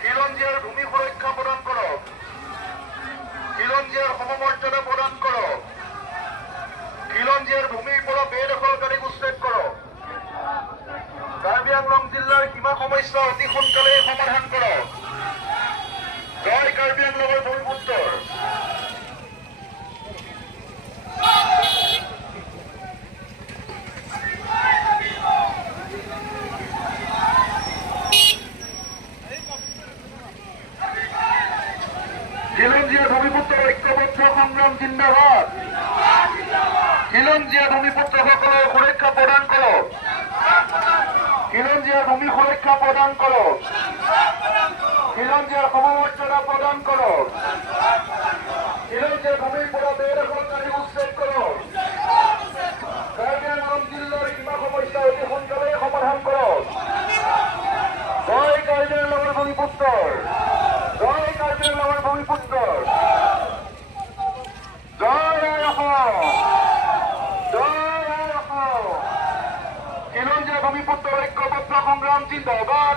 খিলঞ্জীয়াৰ ভূমি সুৰক্ষা প্ৰদান কৰক। খিলঞ্জীয়াৰ সমমৰ্যাদা প্ৰদান কৰক। খিলঞ্জীয়াৰ ভূমিৰ পৰা বেদখলকাৰীক উচ্ছেদ কৰক। কাৰ্বি আংলং জিলাৰ সীমা সমস্যা অতি সোনকালে সমাধান কৰক। জয় কাৰ্বি আংলঙৰ ভূমিপুত্ৰৰ। খিলঞ্জীয়াৰ ভূমিপুত্ৰৰ ঐক্যবদ্ধ সংগ্ৰাম জিন্দাবাদ। খিলঞ্জীয়াৰ ভূমিপুত্ৰসকলৰ সুৰক্ষা প্ৰদান কৰক। খিলঞ্জীয়াৰ ভূমি সুৰক্ষা প্ৰদান কৰক। খিলঞ্জীয়াৰ সমমৰ্যাদা প্ৰদান কৰক। খিলঞ্জীয়াৰ ভূমিৰ পৰা বেদখলকাৰী উচ্ছেদ কৰক। কাৰ্বি আংলং জিলাৰ সীমা সমস্যা অতি সোনকালে সমাধান কৰক। জয় কাৰ্বি আংলঙৰ ভূমিপুত্ৰৰ। জয় কাৰ্বি আংলঙৰ ভূমিপুত্ৰৰ। জয় অসম। জয় অসম। খিলঞ্জীয়াৰ ভূমিপুত্ৰৰ ঐক্যবদ্ধ সংগ্ৰাম জিন্দাবাদ।